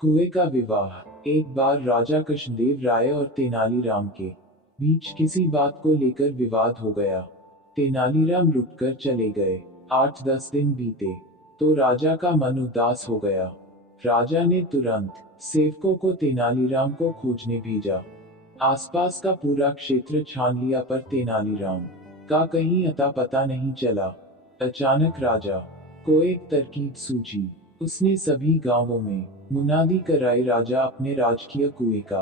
कुएं का विवाह। एक बार राजा कृष्णदेव राय और तेनालीराम के बीच किसी बात को लेकर विवाद हो गया। तेनालीराम रुककर चले गए। 8-10 दिन बीते तो राजा का मन उदास हो गया। राजा ने तुरंत सेवकों को तेनालीराम को खोजने भेजा। आसपास का पूरा क्षेत्र छान लिया पर तेनालीराम का कहीं अता पता नहीं चला। अचानक राजा को एक तरकीब सूझी। उसने सभी गांवों में मुनादी कराई, राजा अपने राजकीय कुएं का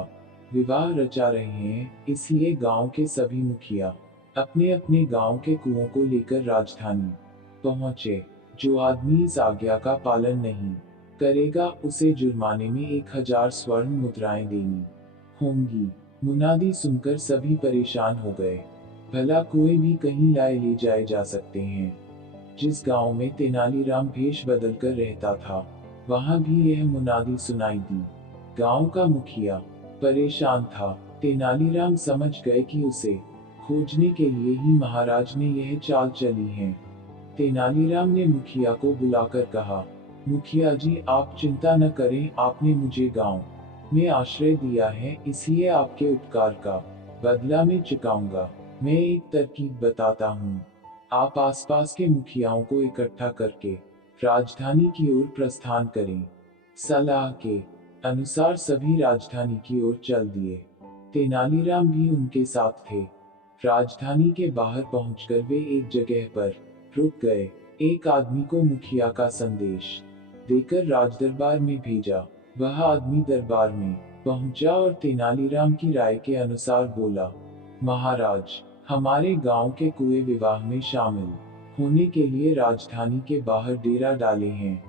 विवाह रचा रहे हैं, इसलिए गांव के सभी मुखिया अपने अपने गांव के कुओं को लेकर राजधानी पहुंचे। जो आदमी इस आज्ञा का पालन नहीं करेगा उसे जुर्माने में 1000 स्वर्ण मुद्राएं देनी होंगी। मुनादी सुनकर सभी परेशान हो गए। भला कुएं भी कहीं लाए ले जाए जा सकते हैं। जिस गांव में तेनालीराम भेष बदलकर रहता था वहां भी यह मुनादी सुनाई दी। गांव का मुखिया परेशान था। तेनालीराम समझ गए कि उसे खोजने के लिए ही महाराज ने यह चाल चली है। तेनालीराम ने मुखिया को बुलाकर कहा, मुखिया जी, आप चिंता न करें, आपने मुझे गांव में आश्रय दिया है, इसलिए आपके उपकार का बदला मैं चुकाऊंगा। मैं एक तरकीब बताता हूँ। आप आसपास के मुखियाओं को इकट्ठा करके राजधानी की ओर प्रस्थान करें। सलाह के अनुसार सभी राजधानी की ओर चल दिए। तेनालीराम भी उनके साथ थे। राजधानी के बाहर पहुंचकर वे एक जगह पर रुक गए। एक आदमी को मुखिया का संदेश देकर राजदरबार में भेजा। वह आदमी दरबार में पहुंचा और तेनालीराम की राय के अनुसार बोला, महाराज, हमारे गांव के कुएं विवाह में शामिल होने के लिए राजधानी के बाहर डेरा डाले हैं।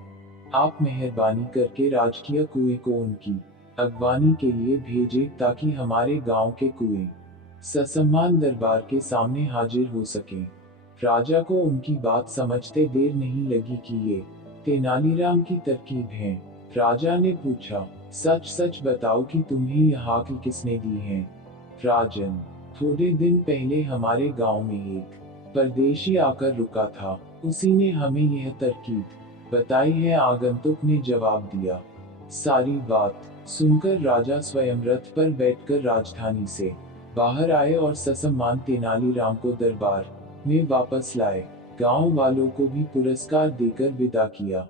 आप मेहरबानी करके राजकीय कुएं को उनकी अगवानी के लिए भेजें ताकि हमारे गांव के कुएं ससम्मान दरबार के सामने हाजिर हो सकें। राजा को उनकी बात समझते देर नहीं लगी कि ये तेनालीराम की तरकीब है। राजा ने पूछा, सच सच बताओ कि तुम्हें यह अक्ल किसने दी है? राजन, थोड़े दिन पहले हमारे गांव में एक परदेशी आकर रुका था, उसी ने हमें यह तरकीब बताई है, आगंतुक ने जवाब दिया। सारी बात सुनकर राजा स्वयं रथ पर बैठकर राजधानी से बाहर आए और ससम्मान तेनालीराम को दरबार में वापस लाए। गांव वालों को भी पुरस्कार देकर विदा किया।